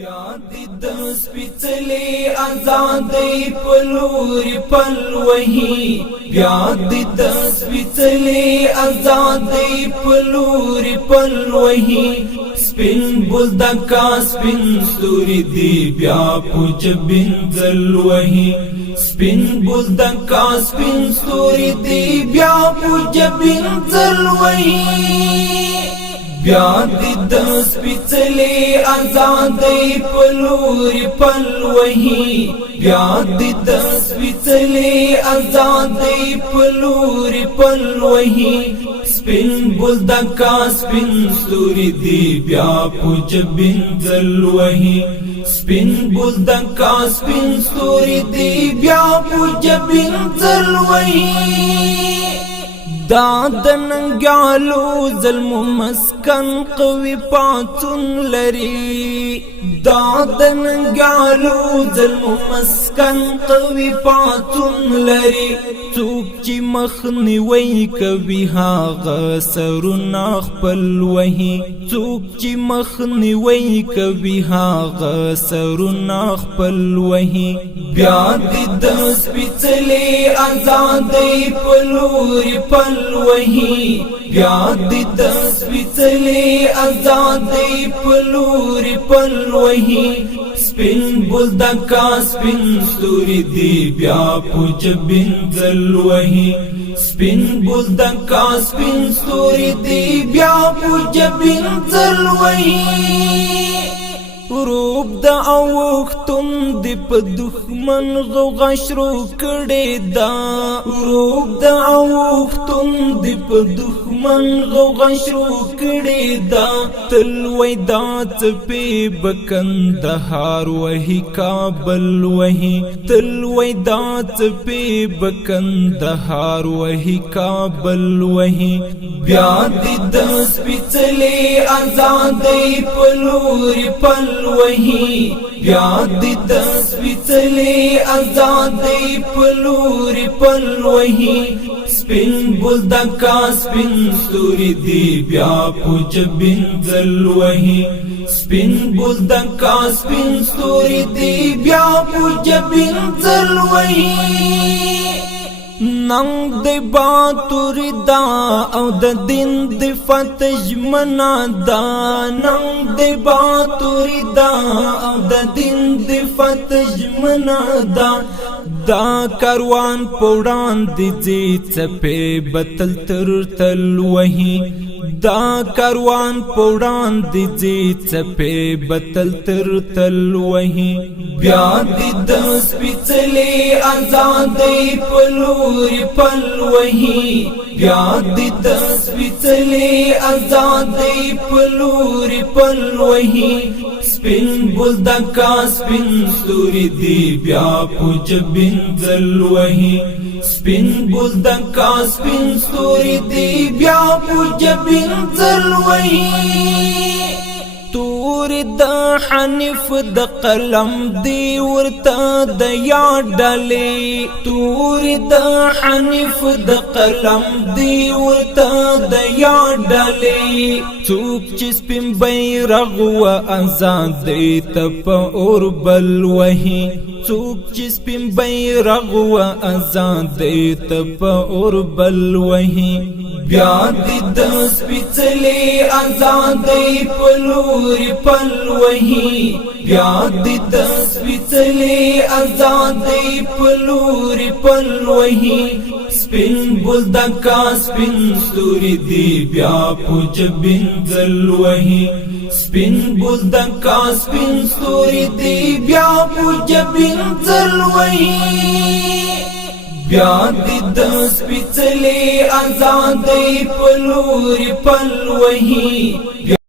بیا دې د سپېڅلې ازادۍ په لوري پل وهي بیا دې د سپېڅلې ازادۍ په لوري پل وهي سپین بولدکا سپین ستوري دی بیا په جبین ځل وهي سپین بولدکا سپین ستوري دی بیا په جبین ځل وهي بیا دې د سپېڅلې ازادۍ په لوري پل وهي بیا دې د سپېڅلې ازادۍ په لوري پل وهي سپین بولدکا سپین ستوري دی بیا په جبین ځل وهي سپین بولدکا سپین ستوري دی بیا په جبین ځل وهي دا د ننګیالو ظلم مسکن قوي پاتون لري دا د ننګیالو ظلم مسکن قوي پاتون لري څوک چې مخنیوي کوي هغه سرونه خپل وهي څوک چې مخنیوي کوي هغه سرونه خپل وهي بیا دې د سپېڅلې ازادۍ په لوري پل وهي بیا دې د سپېڅلې ازادۍ په لوري پل وهي سپین بولدکا سپین ستوري دی بیا په جبین ځل وهي سپین بولدکا سپین ستوري دی بیا په جبین ځل وهي روب د اوختون دی په دښمن غوغا شروع کړې دا روب د اوختون دی په دښمن غوغا شروع کړې دا تل وای دا څپې بکندهار وهي کابل وهي تل وای دا څپې بکندهار وهي کابل وهي بیا دې د سپېڅلې ازادۍ په لوري پل وهي بیا دې د سپېڅلې ازادۍ په لوري پل وهي سپین بولدکا سپین ستوري دی بیا په جبین ځل وهي سپین بولدکا سپین ستوري دی بیا په جبین ځل وهي ننګ دی باتوري دا او د دین دی فتح منا دا ننګ دی باتوري دا او د دین دی فتح منا دا دا کاروان پوڑان دی زی څپې بتل تر تل وهي دا کاروان پوڑان دی زی څپې بتل تر تل وهي بیا دې د سپېڅلې ازادۍ په لوري پل وهي بیا دې د سپېڅلې ازادۍ په لوري پل وهي سپین بولدکا سپین ستوري دی بیا په جبین ځل وهي سپین بولدکا سپین ستوري دی بیا په جبین ځل وهي تور د حنیف د قلم دی ورته د یاد ډلې تور د حنیف د قلم دی ورته د یاد ډلې څوک چې سپین بیرغ و ازادۍ ته په اور بل وهي څوک چې سپین بیرغ و ازادۍ ته په اور بل وهي بیا دې د سپېڅلې ازادۍ په لوري پل وهي بیا دې د سپېڅلې ازادۍ په لوري پل وهي سپین بولدکا سپین ستوري دی بیا په جبین ځل وهي سپین بولدکا سپین ستوري دی بیا په جبین ځل وهي بیا دې د سپېڅلې ازادۍ په لوري پل وهي